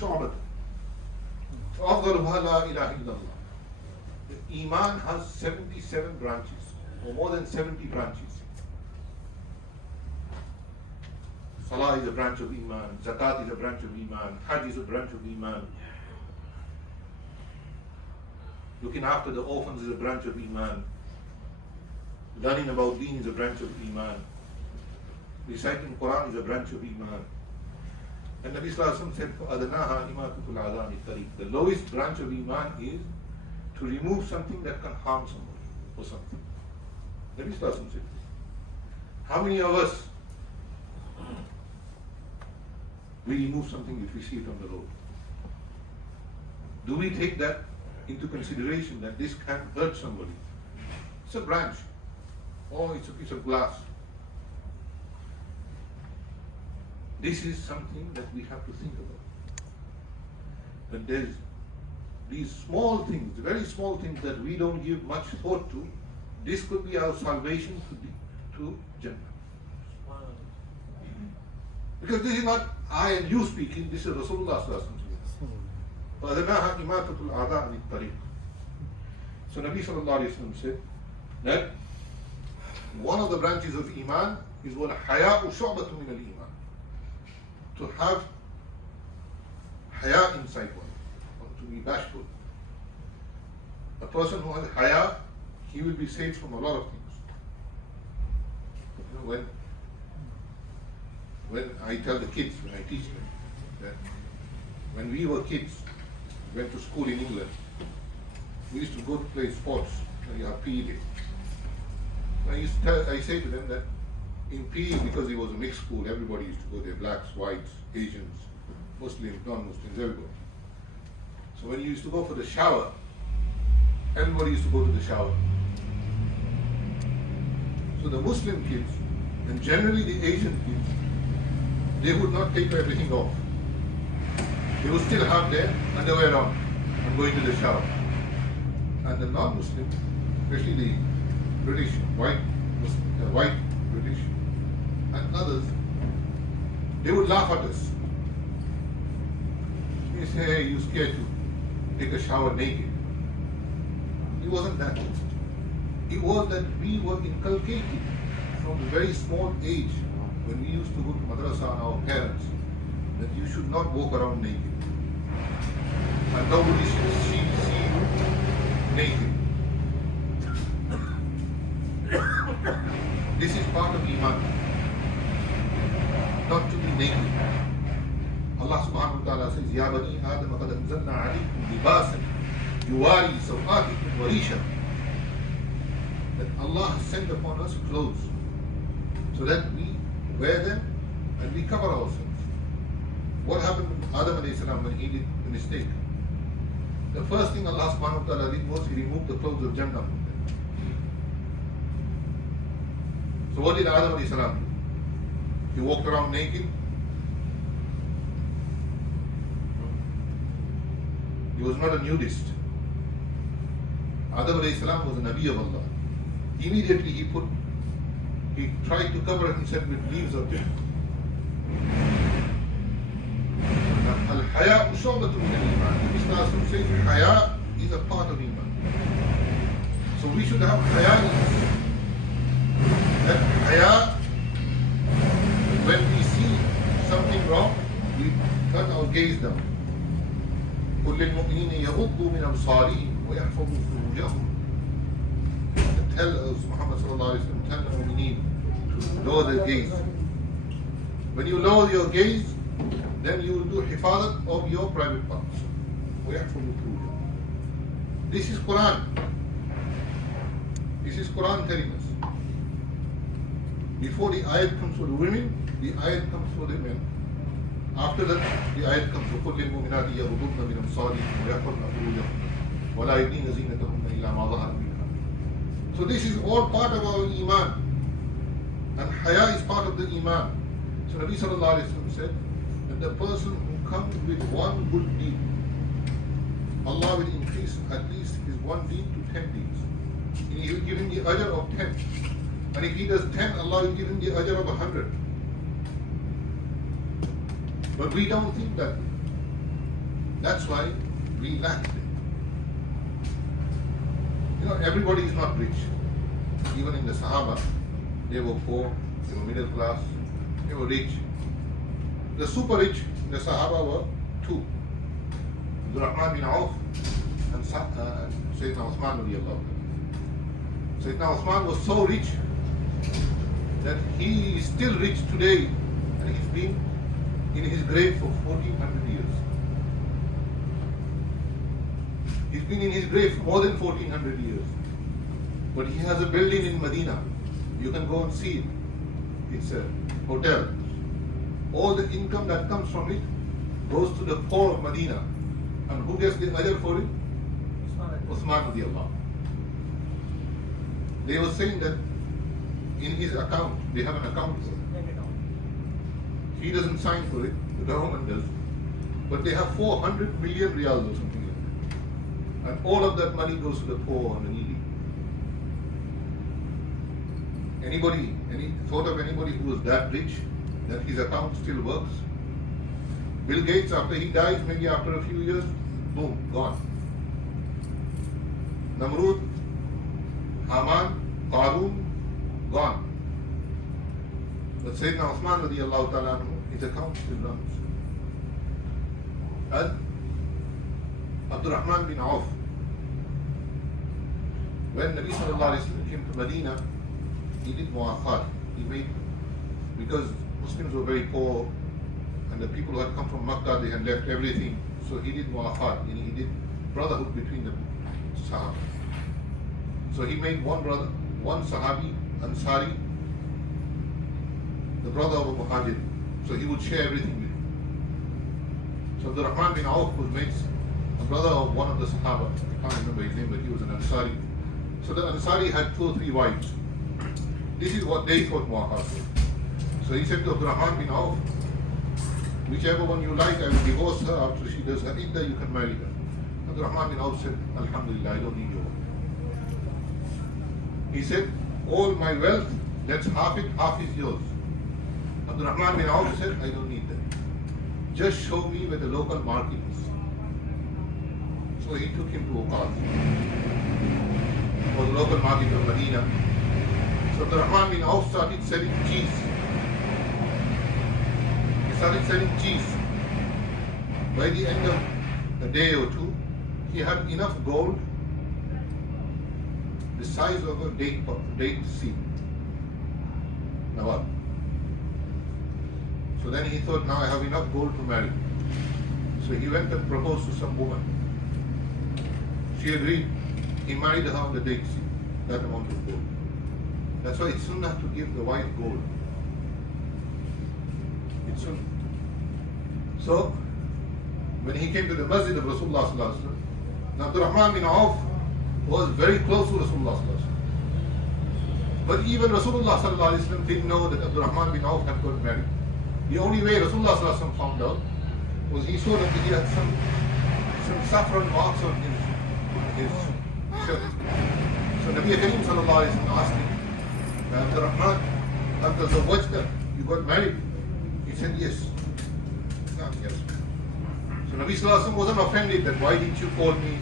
شعبة فأفضلها لا إله إلا الله. The Iman has 77 branches, or more than 70 branches. Salah is a branch of Iman, Zakat is a branch of Iman, Hajj is a branch of Iman. Looking after the orphans is a branch of Iman. Learning about Deen is a branch of Iman. Reciting Quran is a branch of Iman. And Nabi Sallallahu Alaihi Wasallam said, فَأَدْنَاهَا إِمَاتُةُ الْأَذَى عَنِ الطَّرِيقِ. The lowest branch of Iman is to remove something that can harm somebody or something. Nabi Sallallahu Alaihi Wasallam said. How many of us we remove something if we see it on the road? Do we take that into consideration that this can hurt somebody? It's a branch, or it's a piece of glass. This is something that we have to think about. That there's these small things, very small things that we don't give much thought to. This could be our salvation to Jannah. Because this is not I and you speaking, this is Rasulullah Sallallahu Alaihi Wasallam. So Nabi Sallallahu Alaihi Wasallam said that one of the branches of Iman is one haya'u shu'batun min al-Iman. To have haya inside one, or to be bashful. A person who has haya, he will be saved from a lot of things. You know, when I tell the kids, when I teach them, that when we were kids, we went to school in England, we used to go to play sports, you have PE day. I say to them that in PE, because it was a mixed school, everybody used to go there, blacks, whites, Asians, Muslims, non-Muslims, everybody. So when you used to go for the shower, everybody used to go to the shower. So the Muslim kids, and generally the Asian kids, they would not take everything off. They would still have their underwear on and going to the shower. And the non-Muslims, especially the British, white British, and others, they would laugh at us. You say, hey, you're scared to take a shower naked. It wasn't that. It was that we were inculcated from a very small age, when we used to go to madrasa and our parents, that you should not walk around naked. And nobody should see you naked. This is part of Iman. Not to be naked. Allah subhanahu wa ta'ala says, Ya bani Adam qad anzalna alaykum libasan yuwari sawatikum wa risha. That Allah has sent upon us clothes so that we wear them and we cover ourselves. What happened to Adam alayhi salam when he did the mistake? The first thing Allah subhanahu wa ta'ala did was He removed the clothes of Jannah from them. So what did Adam alayhi salam do? He walked around naked. He was not a nudist. Adam alayhi salam was a Nabi of Allah. Immediately he tried to cover himself with leaves of Jannah. Al-Haya ushawbatu min al-Iman. Islam says Haya is a part of Iman. So we should have Haya in us. That Haya, when we see something wrong, we turn our gaze down. قُلْ لِلْمُؤْمِنِينَ يَغُضُّوا مِنْ أَبْصَارِهِمْ وَيَحْفَظُوا فُرُوجَهُمْ. Tell us, Muhammad sallallahu alaihi wasallam, tell the mu'mineen to lower their gaze. When you lower your gaze, then you will do hifadat of your private parts. وَيَحْفَظُوا فُرُوجَهُمْ. This is Quran. This is Quran telling us. Before the ayat comes for the women, the ayat comes for the men. After that, the ayat comes for كُلِّ الْمُؤْمِنَاتِ يَغْضُضْنَ مِنْ أَبْصَارِهِمْ وَيَحْفَظْنَ فُرُوجَهُنَّ وَلَا يُبْدِينَ زِينَتَهُنَّ إِلَّا مَا ظَهَرَ مِنْهَا. So this is all part of our Iman. And Haya is part of the Iman. So Nabi sallallahu alaihi wasallam said that the person who comes with one good deed, Allah will increase at least his one deed to 10 deeds. And He will give him the ajr of 10. And if he does 10, Allah will give him the ajr of 100. But we don't think that. That's why we lacked it. Everybody is not rich. Even in the Sahaba, they were poor, they were middle class, they were rich. The super rich in the Sahaba were two: Abdurrahman bin Auf and Sayyidina Uthman radiallahu anhu. Sayyidina Uthman was so rich that he is still rich today, and he's been in his grave for 1400 years. He's been in his grave for more than 1400 years. But he has a building in Medina. You can go and see it. It's a hotel. All the income that comes from it goes to the poor of Medina. And who gets the ajr for it? Uthman radiallahu. They were saying that in his account, they have an account for it. He doesn't sign for it, the government does. But they have 400 million riyals or something like that. And all of that money goes to the poor and the needy. Any thought of anybody who was that rich that his account still works? Bill Gates, after he dies, maybe after a few years, boom, gone. Namrud, Haman, Qarun, gone. But Sayyidina Uthman radiallahu ta'ala, his account still runs. And Abdurrahman bin Auf, when Nabi sallallahu alayhi wa sallam came to Medina, he did mu'akhad. He made, because Muslims were very poor and the people who had come from Makkah, they had left everything. So he did mu'akhad, he did brotherhood between the Sahaba. So he made one brother, one Sahabi, Ansari, the brother of a Muhajir. So he would share everything with him. So Abdurrahman bin Auf was made a brother of one of the Sahaba. I can't remember his name, but he was an Ansari. So the Ansari had 2 or 3 wives. This is what they thought mu'akhad was. So he said to Abdurrahman bin Auf, whichever one you like, I will divorce her. After she does her iddah, you can marry her. Abdurrahman bin Auf said, Alhamdulillah, I don't need your wife. He said, all my wealth, that's half it, half is yours. Abdurrahman bin Auf said, I don't need that. Just show me where the local market is. So he took him to Uqad, or the local market of Medina. So Abdurrahman bin Auf started selling cheese. He started selling cheese. By the end of a day or two, he had enough gold the size of a date seed. Now what? So then he thought, now I have enough gold to marry. So he went and proposed to some woman. She agreed. He married her on the date seed, that amount of gold. That's why it's sunnah to give the wife gold. It's sunnah. So when he came to the Masjid of Rasulullah sallallahu alaihi wasallam, now Abdurrahman bin Auf was very close to Rasulullah sallallahu alaihi wasallam. But even Rasulullah sallallahu alaihi wasallam didn't know that Abdurrahman bin Auf had got married. The only way Rasulullah sallallahu alaihi wasallam found out was he saw that he had some saffron marks on his shirt. So Nabi Kareem sallallahu alaihi wasallam asked him, Abdurrahman, after the wajda, you got married? He said, yes. Yes. So Nabi sallallahu alaihi wasallam wasn't offended that why didn't you call me?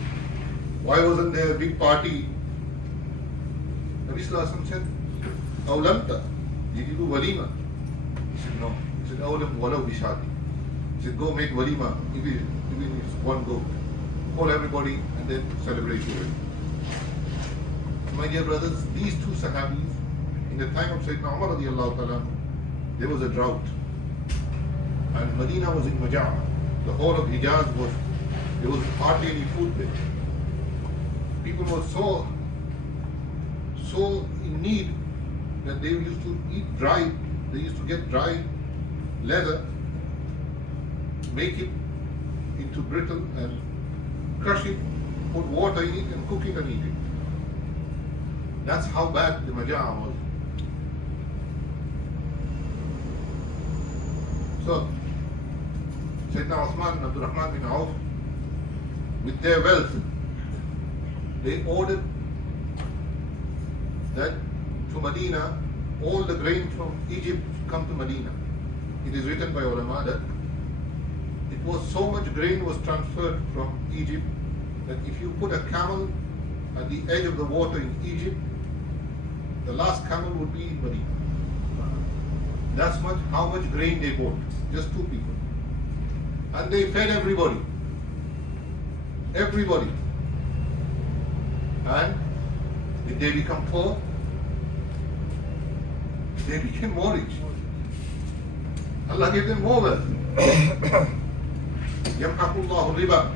Why wasn't there a big party? Nabi sallallahu alaihi wasallam said, Awlamta, did you do walima? He said, no. He said, Awlam walaw bishadi. He said, go make walima, even if it's one goat. Call everybody and then celebrate your wedding. My dear brothers, these 2 Sahabis, in the time of Sayyidina Umar radiallahu ta'ala, there was a drought. And Medina was in Majaa. The whole of Hijaz there was hardly any food there. People were so in need that they used to eat dry. They used to get dry leather, make it into brittle and crush it, put water in it and cook it and eat it. That's how bad the Majaa was. So Sayyidina Uthman and Abdurrahman bin Auf, with their wealth, they ordered that to Medina, all the grain from Egypt come to Medina. It is written by ulama that it was so much grain was transferred from Egypt that if you put a camel at the edge of the water in Egypt, the last camel would be in Medina. That's how much grain they bought, just 2 people. And they fed everybody. Everybody. And did they become poor? They became more rich. Allah gave them more wealth. يَمْحَقُ اللَّهُ الرِّبَا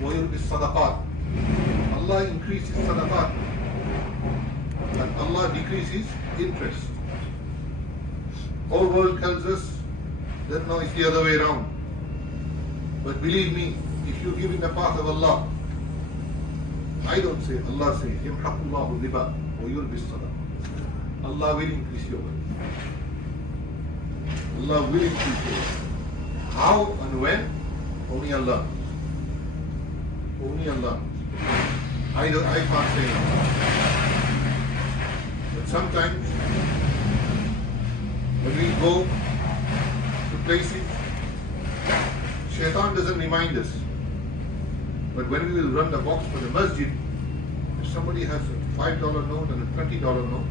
وَيُرْبِي الصَّدَقَاتِ. Allah increases sadaqat and Allah decreases interest. Whole world tells us that now it's the other way around. But believe me, if you give in the path of Allah, I don't say, Allah says, يَمْحَقُ اللَّهُ الرِّبَا وَيُرْبِي الصَّدَقَاتِ. Allah will increase your wealth. Allah will increase your wealth. How and when? Only Allah. Only Allah. I can't say no. But sometimes when we go to places, Shaitan doesn't remind us. But when we will run the box for the Masjid, if somebody has a $5 note and a $20 note,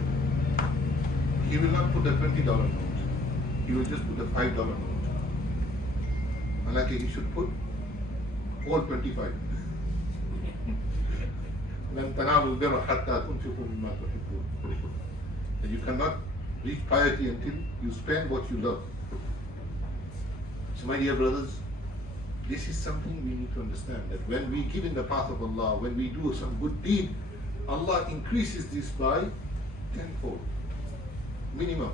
he will not put the $20 note. He will just put the $5 note. And like he should put all 25. لَن تَنَالُوا الْبِرَّ حَتَّى تُنْفِقُوا مِمَّا تُحِبُّونَ. And you cannot reach piety until you spend what you love. So my dear brothers, this is something we need to understand, that when we give in the path of Allah, when we do some good deed, Allah increases this by tenfold, minimum.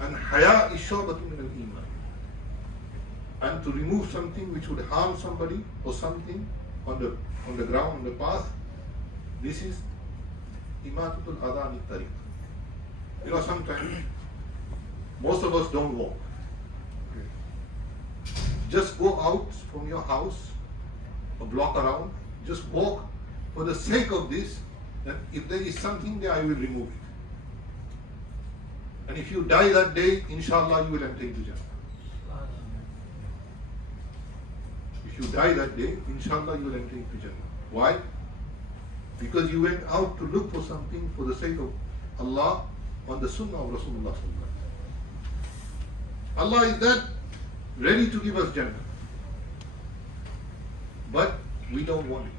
And haya is shu'batun min al-iman. And to remove something which would harm somebody or something on the ground, on the path, this is imatatul adha an tariq. You know, sometimes most of us don't walk. Just go out from your house, a block around, just walk for the sake of this, that if there is something there, I will remove it. And if you die that day, inshallah, you will enter into Jannah. If you die that day, inshallah, you will enter into Jannah. Why? Because you went out to look for something for the sake of Allah on the sunnah of Rasulullah. Allah is that ready to give us Jannah. But we don't want it.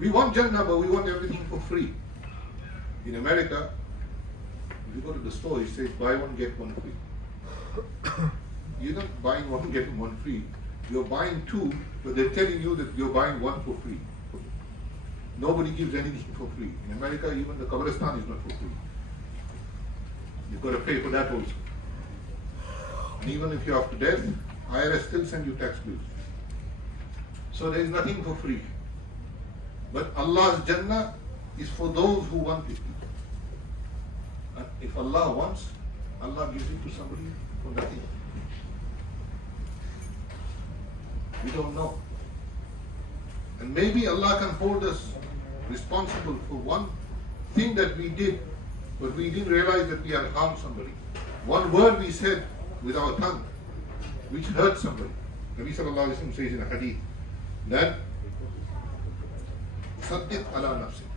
We want Jannah, but we want everything for free. In America, if you go to the store, it says buy one, get one free. You're not buying one, getting one free. You're buying two, but they're telling you that you're buying one for free. Nobody gives anything for free. In America, even the Qabristan is not for free. You've got to pay for that also. And even if you're after death, IRS still send you tax bills. So there is nothing for free. But Allah's Jannah is for those who want it. And if Allah wants, Allah gives it to somebody for nothing. We don't know. And maybe Allah can hold us responsible for one thing that we did, but we didn't realize that we had harmed somebody. One word we said with our tongue, which hurt somebody. Nabi sallallahu alaihi wasallam says in a hadith that Saddiq ala nafsik.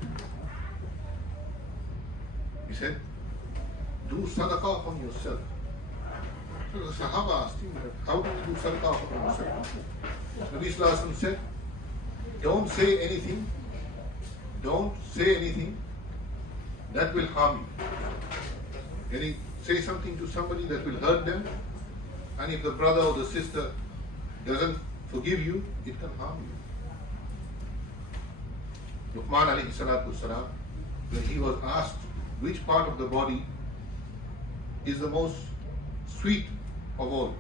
He said, do sadaqah on yourself. So the Sahaba asked him, how do we do sadaqah on yourself? Nabi sallallahu alaihi wasallam said, don't say anything that will harm you. Say something to somebody that will hurt them, and if the brother or the sister doesn't forgive you, it can harm you. Luqman alayhi salatu salam, when he was asked which part of the body is the most sweet of all,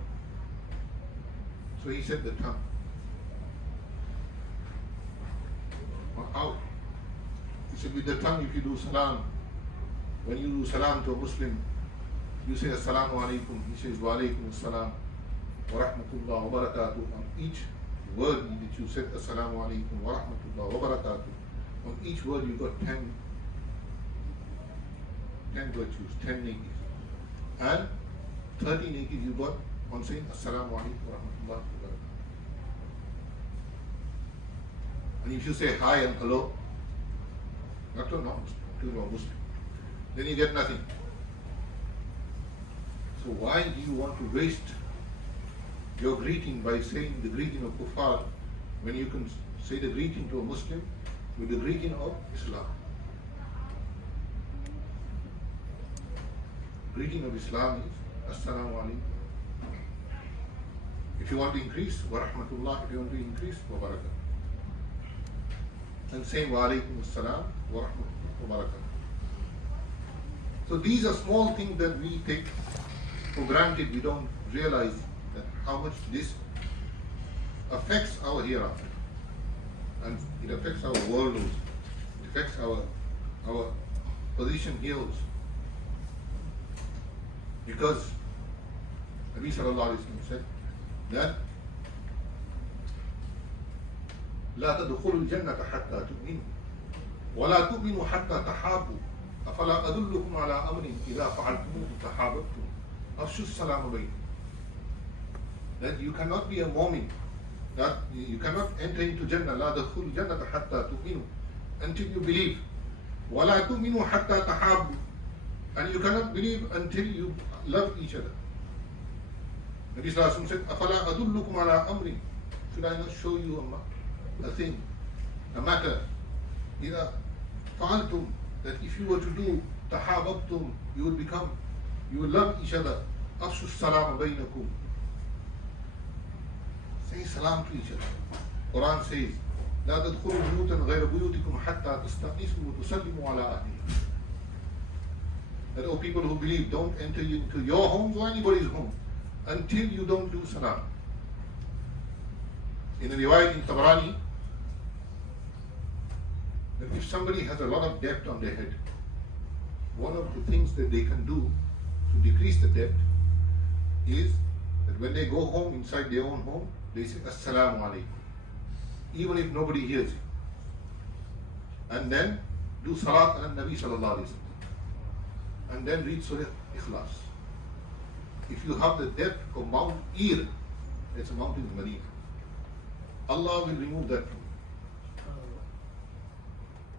so he said the tongue. How? He said with the tongue, if you do salam, when you do salam to a Muslim, you say assalamu alaikum, he says wa alaikum assalam wa rahmatullah wa barakatuh. On each word that you said assalamu alaikum wa rahmatullah wa barakatuh, on each word you got 10 virtues, 10 nakis. And 30 nakis you got on saying Assalamu alaikum wa rahmatullahi wa barakatuh. And if you say hi and hello, not to a Muslim, then you get nothing. So why do you want to waste your greeting by saying the greeting of kuffar when you can say the greeting to a Muslim with the greeting of Islam? Greeting of Islam is Assalamu alaikum. If you want to increase, wa rahmatullah. If you want to increase, wa barakatuh. And saying wa alaikum assalam wa rahmatullah wa barakatuh. So these are small things that we take for granted. We don't realize that how much this affects our hereafter, and it affects our world also. It affects our position here also. Because Nabi sallallahu alaihi wasallam said that لا تدخلوا الجنة حتى تؤمنوا ولا تؤمنوا حتى تحابوا أفلا أدلكم على أمر إذا فعلتموه تحاببتم أفشوا السلام بينكم. That you cannot be a mu'min, that you cannot enter into Jannah, لا تدخلوا الجنة حتى تؤمنوا, until you believe. ولا تؤمنوا حتى تحابوا, and you cannot believe until you love each other. Nabi sallallahu alaihi wasallam said, أفلا أدلكم على أمر, should I not show you a thing, a matter, إذا فعلتم, that if you were to do تحاببتم, you will love each other. أفشوا السلام بينكم, say salam to each other. Quran says, لا تدخلوا بيوتا غير بيوتكم حتى تستأنسوا وتسلموا على أهلها. That, oh people who believe, don't enter into your homes or anybody's home until you don't do salam. In a riwayat in Tabarani, that if somebody has a lot of debt on their head, one of the things that they can do to decrease the debt is that when they go home, inside their own home, they say Assalamu alaikum, even if nobody hears you. And then do Salat ala Nabi sallallahu alaihi wasallam, and then read Surah Ikhlas. If you have the depth of Mount Ir, it's a mountain in Medina, Allah will remove that from you.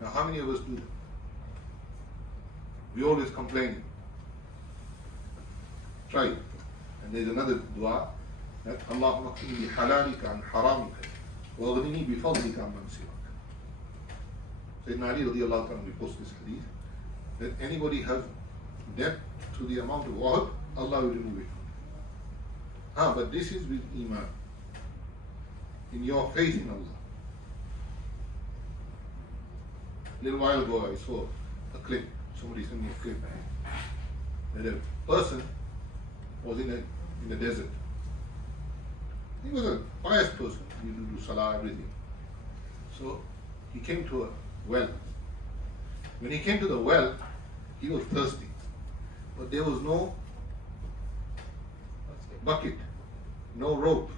Now how many of us do that? We always complain. Try it. And there's another dua, that Allahumma qini bi halalika an haramika wa aghnini bi fadlika amman siwak. Sayyidina Ali radiyallahu ta'ala reports this hadith, that anybody has debt to the amount of Uhud, Allah will remove it. But this is with Iman, in your faith in Allah. A little while ago I saw a clip, somebody sent me a clip, that a person was in the desert. He was a pious person, he used to do Salah, everything. So he came to a well. When he came to the well, he was thirsty, but there was no bucket, no rope,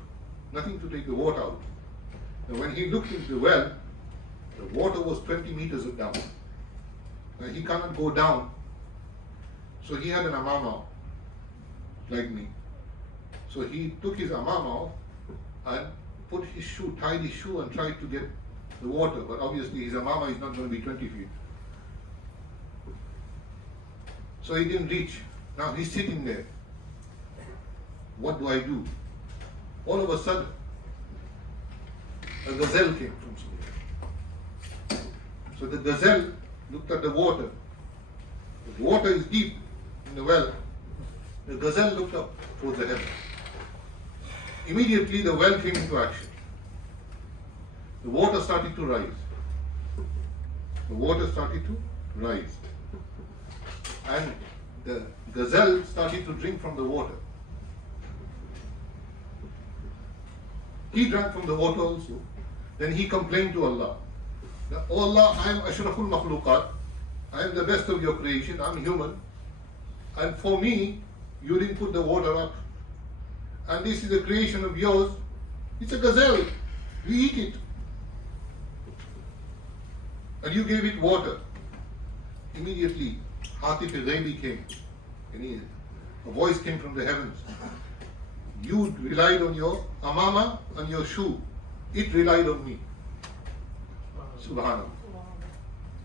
nothing to take the water out. And when he looked into the well, the water was 20 meters down. Now he cannot go down, so he had an amama like me. So he took his amama off and put his shoe, tied his shoe and tried to get the water, but obviously his amama is not going to be 20 feet. So he didn't reach. Now he's sitting there. What do I do? All of a sudden, a gazelle came from somewhere. So the gazelle looked at the water. The water is deep in the well. The gazelle looked up towards the heaven. Immediately the well came into action. The water started to rise. The water started to rise. And the gazelle started to drink from the water. He drank from the water also. Then he complained to Allah, that, oh Allah, I am ashraful makhluqat, I am the best of your creation, I am human, and for me, you didn't put the water up. And this is a creation of yours, it's a gazelle, we eat it. And you gave it water. Immediately, Hatif al-Ghaibi came, and a voice came from the heavens. You relied on your amama and your shoe. It relied on me. Subhanallah.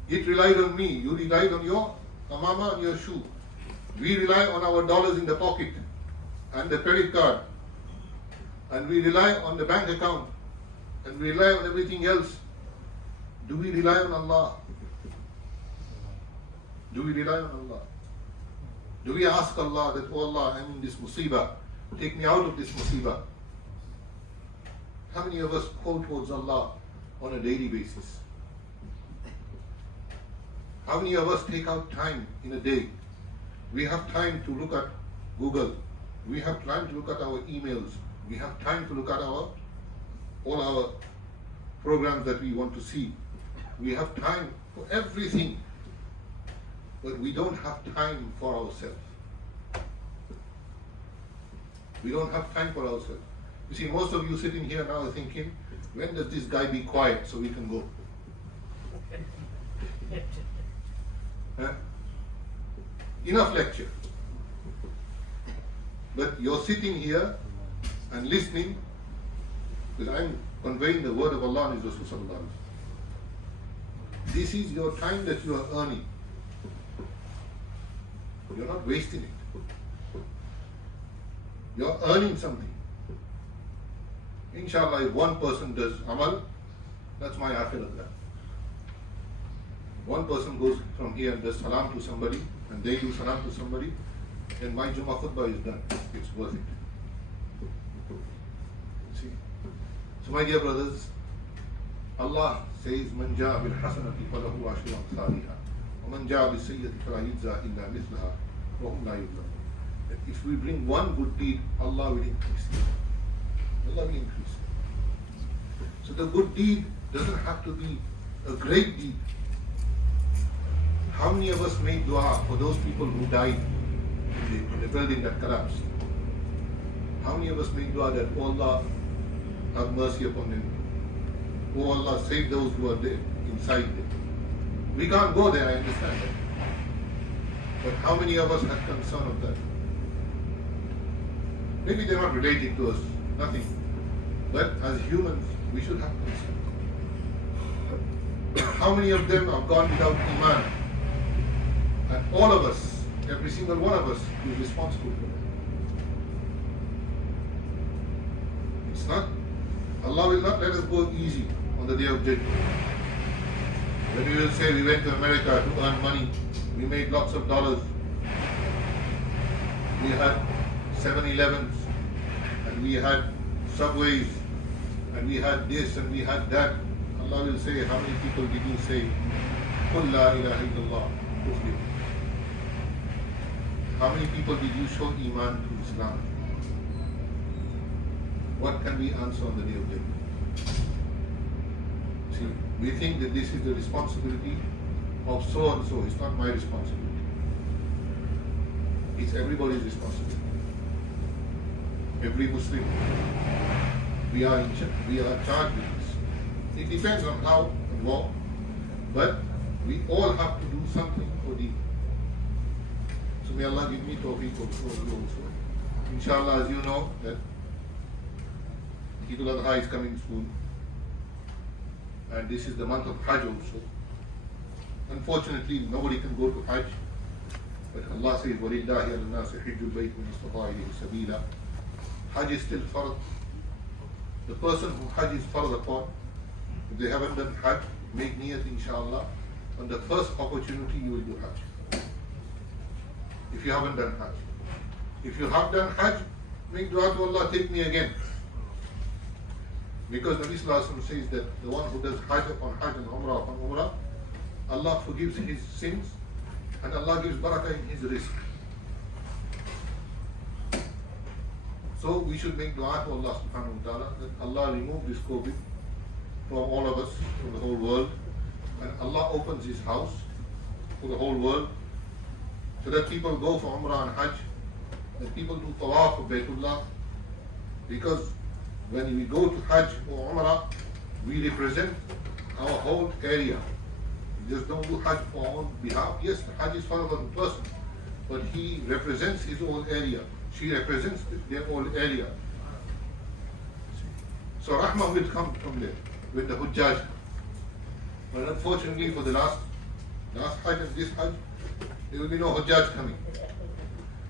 It relied on me. You relied on your amama and your shoe. We rely on our dollars in the pocket and the credit card. And we rely on the bank account. And we rely on everything else. Do we rely on Allah? Do we rely on Allah? Do we ask Allah that, oh Allah, I'm in this musibah. Take me out of this musibah. How many of us call towards Allah on a daily basis? How many of us take out time in a day? We have time to look at Google. We have time to look at our emails. We have time to look at all our programs that we want to see. We have time for everything. But we don't have time for ourselves. We don't have time for ourselves. You see, most of you sitting here now are thinking, when does this guy be quiet so we can go? Huh? Enough lecture. But you're sitting here and listening because I'm conveying the word of Allah and His Rasul sallallahu alaihi wasallam. This is your time that you are earning. You're not wasting it. You're earning something. Inshallah, if one person does amal, that's my akhirat. One person goes from here and does salam to somebody, and they do salam to somebody, then my Jumu'ah khutbah is done. It's worth it. See? So my dear brothers, Allah says, "Man ja'a bil hasanati falahu ashru amsalha, wa man ja'a bis sayyi'ati fala yujza illa mithlaha, wa hum la yuzlamun." If we bring one good deed, Allah will increase it. Allah will increase it. So the good deed doesn't have to be a great deed. How many of us made dua for those people who died in the building that collapsed? How many of us made dua that, oh Allah, have mercy upon them? Oh Allah, save those who are there, inside there. We can't go there, I understand that. But how many of us have concern of that? Maybe they're not related to us, nothing. But as humans, we should have concern. How many of them have gone without iman? And all of us, every single one of us, is responsible for that. It's not, Allah will not let us go easy on the day of judgment. When we will say we went to America to earn money, we made lots of dollars, we had 7-Elevens, and we had subways, and we had this and we had that. Allah will say, how many people did you say, "Qul la ilaha illallah, Muslim"? How many people did you show iman to Islam? What can we answer on the day of judgment? See, we think that this is the responsibility of so and so. It's not my responsibility. It's everybody's responsibility. Every Muslim. We are charged with this. It depends on how and what, but we all have to do something for Deen. So may Allah give me tawfiq also. Inshallah, as you know, that Dhul-Qadah is coming soon, and this is the month of Hajj also. Unfortunately, nobody can go to Hajj, but Allah says, وَلِلَّهِ عَلَى النَّاسِ حِجُّ الْبَيْتِ مَنِ اسْتَطَاعَ إِلَيْهِ سَبِيلًا. Hajj is still farad. The person who Hajj is farad upon, if they haven't done Hajj, make niyat inshallah. On the first opportunity you will do Hajj. If you haven't done Hajj. If you have done Hajj, make dua to Allah, take me again. Because Nabi Sallallahu Alaihi Wasallam says that the one who does Hajj upon Hajj and Umrah upon Umrah, Allah forgives his sins and Allah gives barakah in his rizq. So we should make dua to Allah subhanahu wa ta'ala that Allah remove this COVID from all of us, from the whole world, and Allah opens His house for the whole world, so that people go for Umrah and Hajj, that people do Tawaf of Baytullah, because when we go to Hajj or Umrah, we represent our whole area. We just don't do Hajj for our own behalf. Yes, the Hajj is for one person, but he represents his own area. She represents their own area. So Rahmah will come from there with the Hujjaj. But unfortunately for the last Hajj and this Hajj, there will be no Hujjaj coming.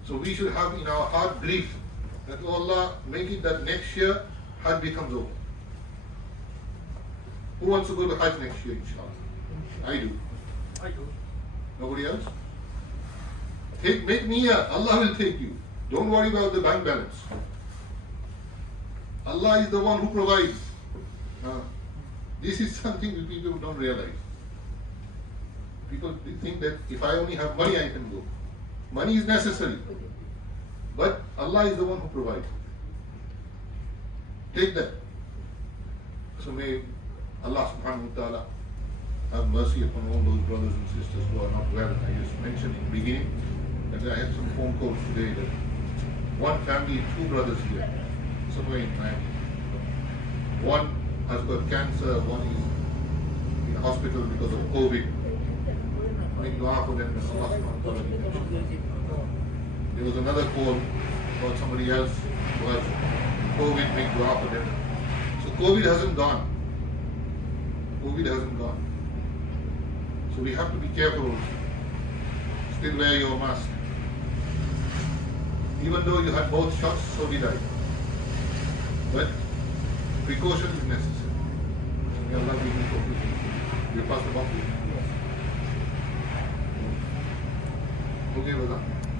So we should have in our heart belief that, oh Allah, make it that next year Hajj becomes over. Who wants to go to Hajj next year, inshallah? I do. Nobody else? Make niyyah, Allah will take you. Don't worry about the bank balance. Allah is the one who provides. This is something that people don't realize. People think that if I only have money, I can go. Money is necessary. But Allah is the one who provides. Take that. So may Allah subhanahu wa ta'ala have mercy upon all those brothers and sisters who are not well. I just mentioned in the beginning that I had some phone calls today that one family, two brothers here, somewhere in Miami. One has got cancer, one is in hospital because of COVID. Make dua for them and Allah subhanahu wa ta'ala will mention. There was another call about somebody else who has COVID, make dua for them. So COVID hasn't gone. COVID hasn't gone. So we have to be careful. Still wear your mask. Even though you had both shots, so did I. But precaution is necessary. May Allah give you tawfiq. You pass the buck. Okay, brother.